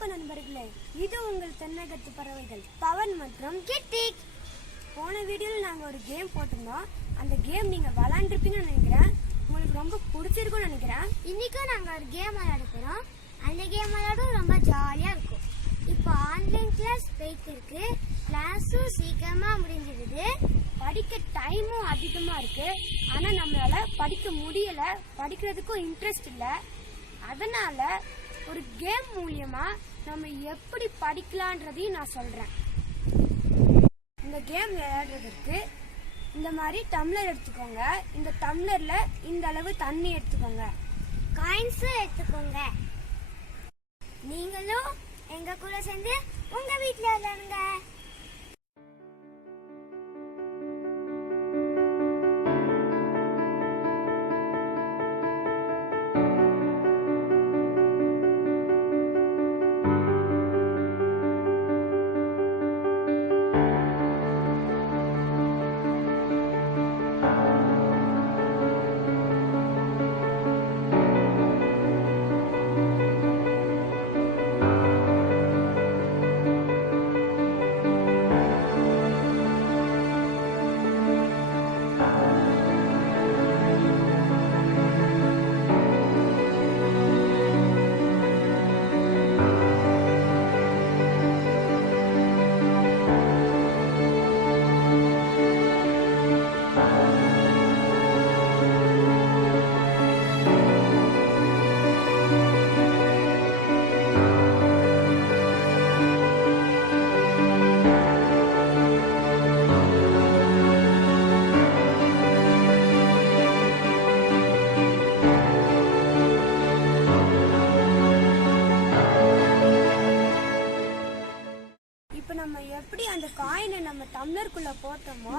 வணக்கம் நண்பர்களே, இது உங்கள் தென்னகத்து பறவைகள் பவன் மற்றும் கிட்டிக். போன வீடியோவில் நாங்கள் ஒரு கேம் போட்டிருந்தோம். அந்த கேம் நீங்கள் விளாண்டுருப்பீங்கன்னு நினைக்கிறேன். உங்களுக்கு ரொம்ப பிடிச்சிருக்கும்னு நினைக்கிறேன். இன்றைக்கும் நாங்கள் ஒரு கேம் விளையாட போகிறோம். அந்த கேம் விளையாடும் ரொம்ப ஜாலியாக இருக்கும். இப்போ ஆன்லைன் கிளாஸ் போயிட்டு இருக்கு. கிளாஸும் சீக்கிரமாக முடிஞ்சிடுது. படிக்க டைமும் அதிகமாக இருக்குது. ஆனால் நம்மளால் படிக்க முடியலை, படிக்கிறதுக்கும் இன்ட்ரெஸ்ட் இல்லை. அதனால் ஒரு கேம் மூலியமா நம்ம எப்படி படிக்கலான்றதையும் நான் சொல்றேன். இந்த கேம் விளையாடுறதுக்கு இந்த மாதிரி டம்ளர் எடுத்துக்கோங்க. இந்த டம்ளர்ல இந்த அளவு தண்ணி எடுத்துக்கோங்க. காயின்ஸும் எடுத்துக்கோங்க. நீங்களும் எங்க கூட சேர்ந்து உங்க வீட்டில் விளையாடுங்க. நம்ம எப்படி அந்த காயினை நம்ம டம்ளருக்குள்ள போட்டோமோ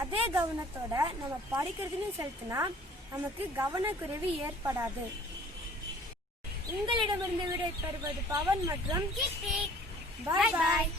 அதே கவனத்தோட நம்ம படிக்கிறதுன்னு செலுத்தினா நமக்கு கவனக்குறைவு ஏற்படாது. உங்களிடமிருந்து விடை பெறுவது பவன் மற்றும் கிட்டிக். பாய் பாய்.